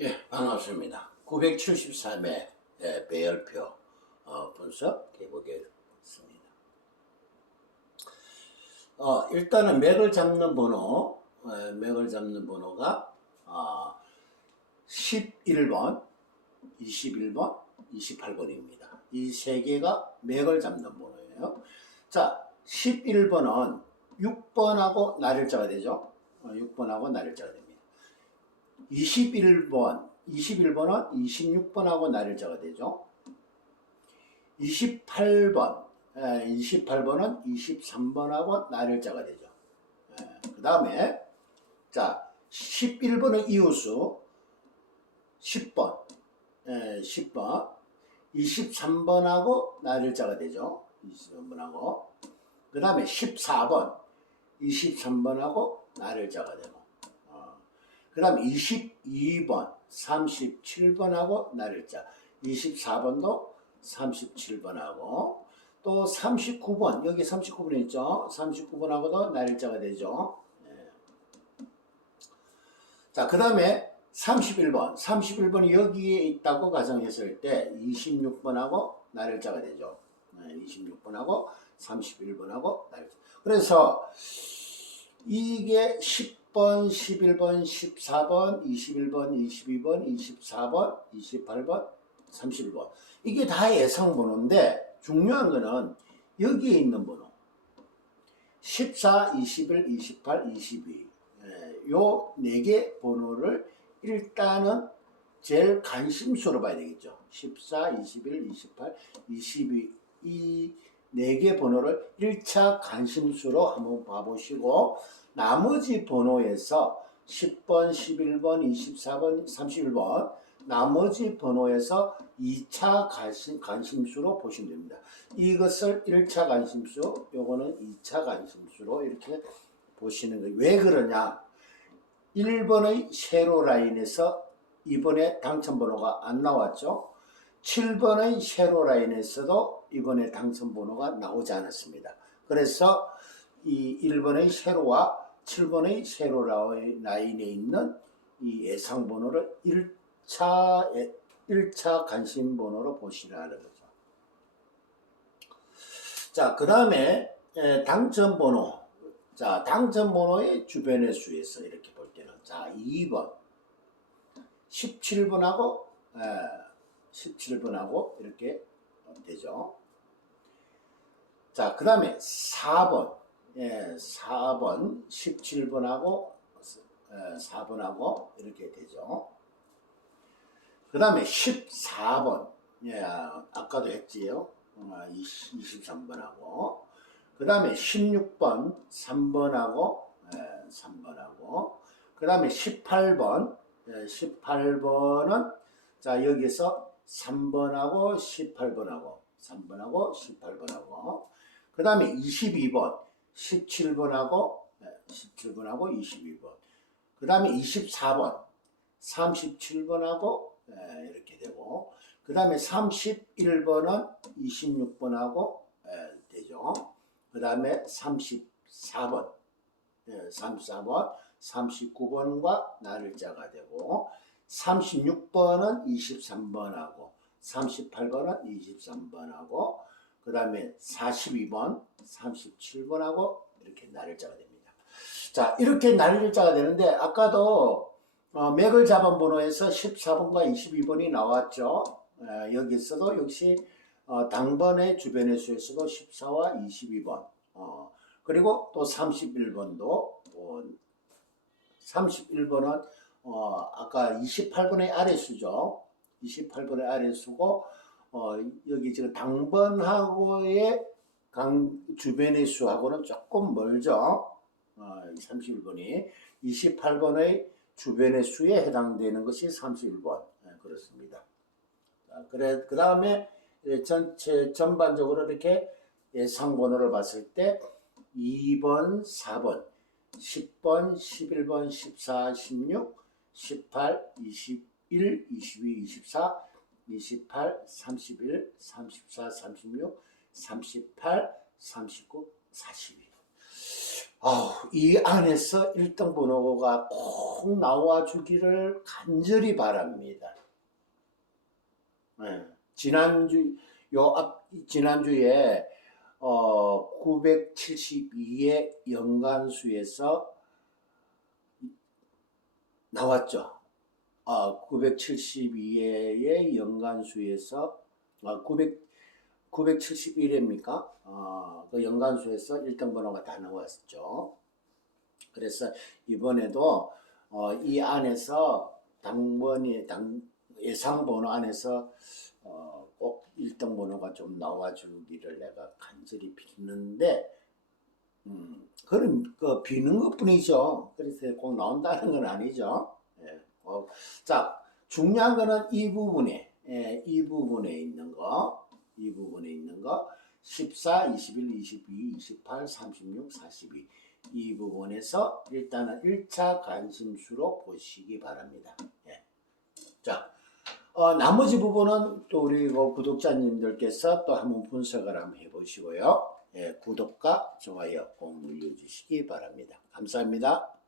예, 반갑습니다. 973회 예, 배열표 어, 분석 해보겠습니다. 어, 일단은 맥을 잡는 번호, 예, 맥을 잡는 번호가 어, 11번, 21번, 28번입니다. 이 세 개가 맥을 잡는 번호예요. 자, 11번은 6번하고 날일자가 되죠. 어, 6번하고 날일자가 됩니다. 21번, 21번은 26번하고 날일자가 되죠. 28번, 28번은 23번하고 날일자가 되죠. 그 다음에, 자, 11번은 이웃수, 10번, 10번, 23번하고 날일자가 되죠. 23번하고. 그 다음에 14번, 23번하고 날일자가 되고. 그 다음에 22번, 37번하고 날일자. 24번도 37번하고 또 39번, 여기 39번 있죠? 39번하고도 날일자가 되죠. 네. 자, 그 다음에 31번. 31번이 여기에 있다고 가정했을 때 26번하고 날일자가 되죠. 네, 26번하고 31번하고 날일자. 그래서 이게 10 번, 11번, 14번, 21번, 22번, 24번, 28번, 31번. 이게 다 예상 번호인데 중요한 거는 여기에 있는 번호. 14, 21, 28, 22. 요네 개 번호를 일단은 제일 관심수로 봐야 되겠죠. 14, 21, 28, 22. 이 네 개 번호를 1차 관심수로 한번 봐보시고 나머지 번호에서 10번, 11번, 24번, 31번 나머지 번호에서 2차 관심, 관심수로 보시면 됩니다. 이것을 1차 관심수, 요거는 2차 관심수로 이렇게 보시는 거예요. 왜 그러냐? 1번의 세로 라인에서 이번에 당첨번호가 안 나왔죠. 7번의 세로 라인에서도 이번에 당첨번호가 나오지 않았습니다. 그래서 이 1번의 세로와 7번의 세로 라인에 있는 이 예상 번호를 1차, 1차 관심 번호로 보시라는 거죠. 자, 그 다음에 당첨 번호. 자, 당첨 번호의 주변의 수에서 이렇게 볼 때는 자, 2번, 17번하고 17번하고 이렇게 되죠. 자, 그 다음에 4번, 예, 4번, 17번하고 4번하고 이렇게 되죠. 그 다음에 14번, 예, 아까도 했지요. 23번하고. 그 다음에 16번, 3번하고, 예, 3번하고. 그 다음에 18번, 예, 18번은, 자, 여기서 3번하고 18번하고, 3번하고 18번하고. 그 다음에 22번, 17번하고, 17번하고 22번. 그 다음에 24번, 37번하고, 이렇게 되고, 그 다음에 31번은 26번하고 되죠. 그 다음에 34번, 34번, 39번과 날일자가 되고, 36번은 23번하고, 38번은 23번하고, 그 다음에 42번, 37번하고 이렇게 날일자가 됩니다. 자, 이렇게 날일자가 되는데, 아까도 어, 맥을 잡은 번호에서 14번과 22번이 나왔죠. 에, 여기서도 역시 어, 당번의 주변의 수에서도 14와 22번, 어, 그리고 또 31번도 어, 31번은 어, 아까 28번의 아래수죠. 28번의 아래수고 어, 여기 지금 당번하고의 강 주변의 수하고는 조금 멀죠. 어, 31번이 28번의 주변의 수에 해당되는 것이 31번 네, 그렇습니다. 자, 그래 그 다음에 전체 전반적으로 이렇게 예상번호를 봤을 때 2번, 4번, 10번, 11번, 14, 16, 18, 21, 22, 24, 28, 31, 34, 36, 38, 39, 42. 아우, 이 안에서 1등 번호가 꼭 나와 주기를 간절히 바랍니다. 예, 지난주, 요 앞, 지난주에, 어, 972의 연간수에서 나왔죠. 아, 972회의 연간수에서, 아, 900, 971회입니까? 아, 그 연간수에서 1등 번호가 다 나왔죠. 그래서 이번에도 어, 이 안에서 당번이 당 예상 번호 안에서 어, 꼭 1등 번호가 좀 나와주기를 내가 간절히 빌는데 음, 그런 그 비는 것뿐이죠. 그래서 꼭 나온다는 건 아니죠. 예. 어, 자 중요한 거는 이 부분에 예, 이 부분에 있는 거, 이 부분에 있는 거 14, 21, 22, 28, 36, 42. 이 부분에서 일단은 1차 관심수로 보시기 바랍니다. 예. 자, 어, 나머지 부분은 또 우리 그 구독자님들께서 또 한번 분석을 한번 해보시고요. 예, 구독과 좋아요 꼭 눌러주시기 바랍니다. 감사합니다.